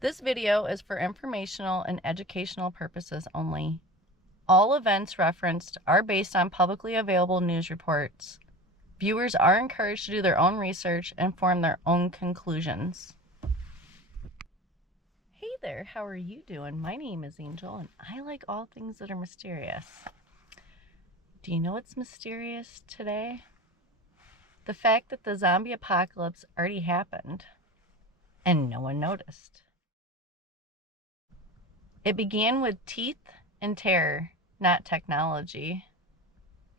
This video is for informational and educational purposes only. All events referenced are based on publicly available news reports. Viewers are encouraged to do their own research and form their own conclusions. Hey there, how are you doing? My name is Angel and I like all things that are mysterious. Do you know what's mysterious today? The fact that the zombie apocalypse already happened and no one noticed. It began with teeth and terror, not technology.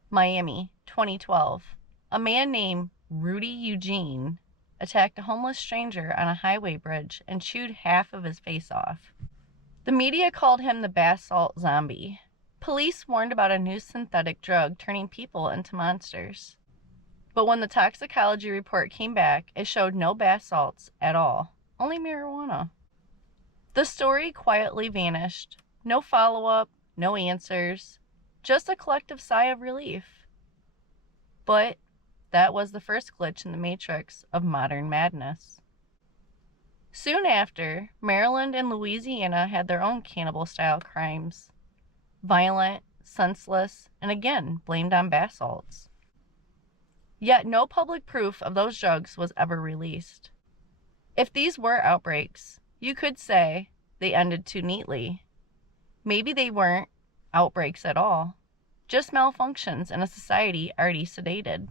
Miami, 2012. A man named Rudy Eugene attacked a homeless stranger on a highway bridge and chewed half of his face off. The media called him the bath salt zombie. Police warned about a new synthetic drug turning people into monsters. But when the toxicology report came back, it showed no bath salts at all, only marijuana. The story quietly vanished. No follow-up, no answers, just a collective sigh of relief. But that was the first glitch in the matrix of modern madness. Soon after, Maryland and Louisiana had their own cannibal-style crimes. Violent, senseless, and again blamed on bath salts. Yet no public proof of those drugs was ever released. If these were outbreaks, you could say they ended too neatly. Maybe they weren't outbreaks at all, just malfunctions in a society already sedated.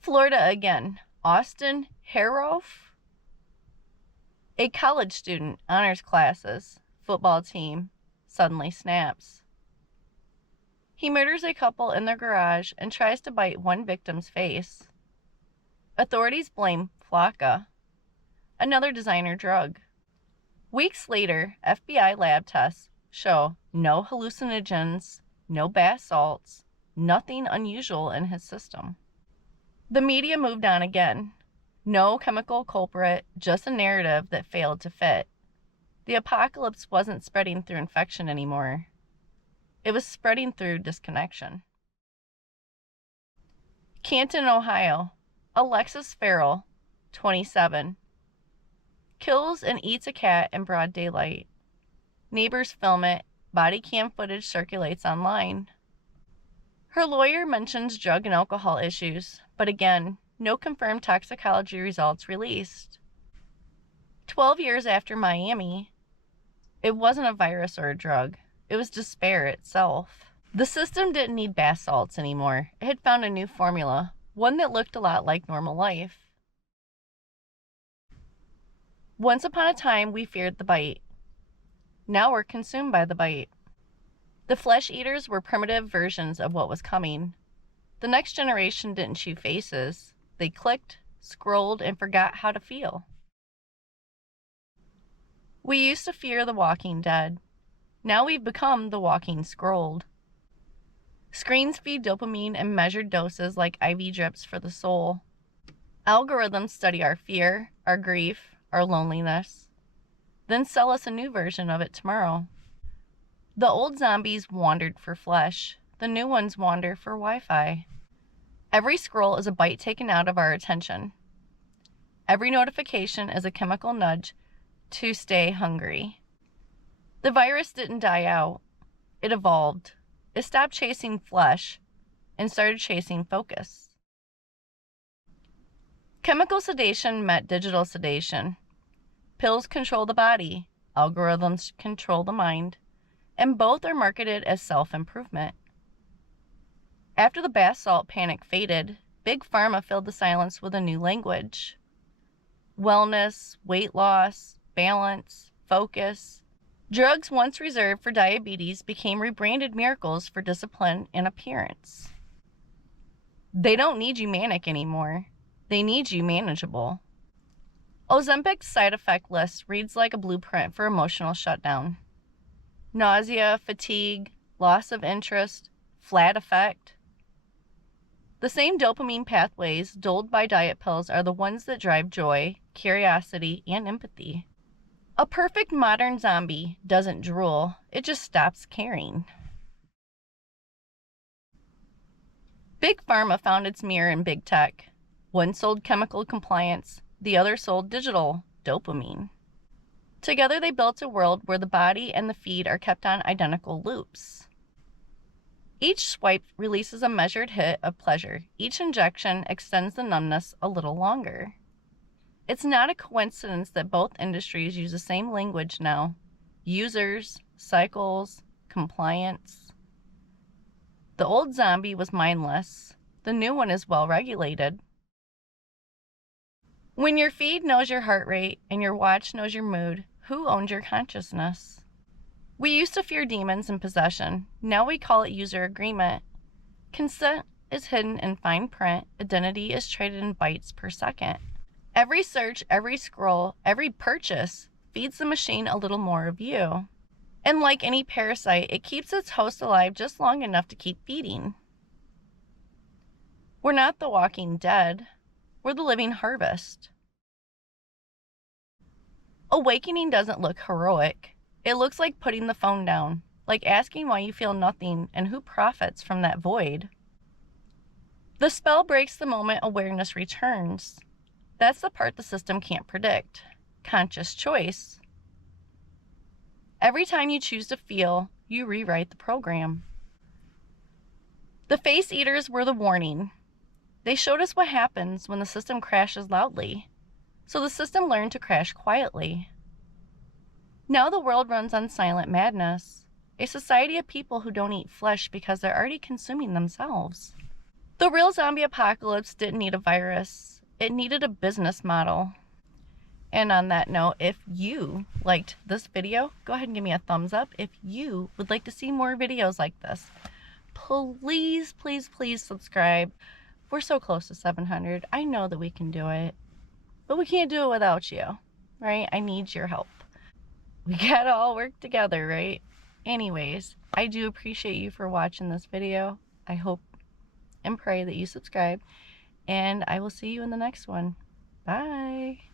Florida again. Austin Haroff, a college student, honors classes, football team, suddenly snaps. He murders a couple in their garage and tries to bite one victim's face. Authorities blame Flocka, another designer drug. Weeks later, FBI lab tests show no hallucinogens, no bath salts, nothing unusual in his system. The media moved on again. No chemical culprit, just a narrative that failed to fit. The apocalypse wasn't spreading through infection anymore. It was spreading through disconnection. Canton, Ohio. Alexis Farrell, 27. Kills and eats a cat in broad daylight. Neighbors film it. Body cam footage circulates online. Her lawyer mentions drug and alcohol issues, but again, no confirmed toxicology results released. 12 years after Miami, it wasn't a virus or a drug. It was despair itself. The system didn't need bath salts anymore. It had found a new formula, one that looked a lot like normal life. Once upon a time, we feared the bite. Now we're consumed by the bite. The flesh eaters were primitive versions of what was coming. The next generation didn't chew faces. They clicked, scrolled, and forgot how to feel. We used to fear the walking dead. Now we've become the walking scrolled. Screens feed dopamine in measured doses like IV drips for the soul. Algorithms study our fear, our grief, our loneliness, then sell us a new version of it tomorrow. The old zombies wandered for flesh. The new ones wander for Wi-Fi. Every scroll is a bite taken out of our attention. Every notification is a chemical nudge to stay hungry. The virus didn't die out. It evolved. It stopped chasing flesh and started chasing focus. Chemical sedation met digital sedation. Pills control the body. Algorithms control the mind. And both are marketed as self-improvement. After the bath salt panic faded, Big Pharma filled the silence with a new language. Wellness, weight loss, balance, focus. Drugs once reserved for diabetes became rebranded miracles for discipline and appearance. They don't need you manic anymore. They need you manageable. Ozempic's side effect list reads like a blueprint for emotional shutdown. Nausea, fatigue, loss of interest, flat effect. The same dopamine pathways dulled by diet pills are the ones that drive joy, curiosity, and empathy. A perfect modern zombie doesn't drool, it just stops caring. Big Pharma found its mirror in big tech. One sold chemical compliance, The other sold digital dopamine. Together they built a world where the body and the feed are kept on identical loops. Each swipe releases a measured hit of pleasure. Each injection extends the numbness a little longer. It's not a coincidence that both industries use the same language now. Users, cycles, compliance. The old zombie was mindless. The new one is well regulated. When your feed knows your heart rate and your watch knows your mood, who owns your consciousness? We used to fear demons and possession. Now we call it user agreement. Consent is hidden in fine print. Identity is traded in bytes per second. Every search, every scroll, every purchase feeds the machine a little more of you. And like any parasite, it keeps its host alive just long enough to keep feeding. We're not the walking dead. We're the living harvest. Awakening doesn't look heroic. It looks like putting the phone down, like asking why you feel nothing and who profits from that void. The spell breaks the moment awareness returns. That's the part the system can't predict. Conscious choice. Every time you choose to feel, you rewrite the program. The face eaters were the warning. They showed us what happens when the system crashes loudly. So the system learned to crash quietly. Now the world runs on silent madness, a society of people who don't eat flesh because they're already consuming themselves. The real zombie apocalypse didn't need a virus. It needed a business model. And on that note, if you liked this video, go ahead and give me a thumbs up. If you would like to see more videos like this, please, please, please subscribe. We're so close to 700. I know that we can do it, but we can't do it without you, right? I need your help. We gotta all work together, right? Anyways, I do appreciate you for watching this video. I hope and pray that you subscribe, and I will see you in the next one. Bye.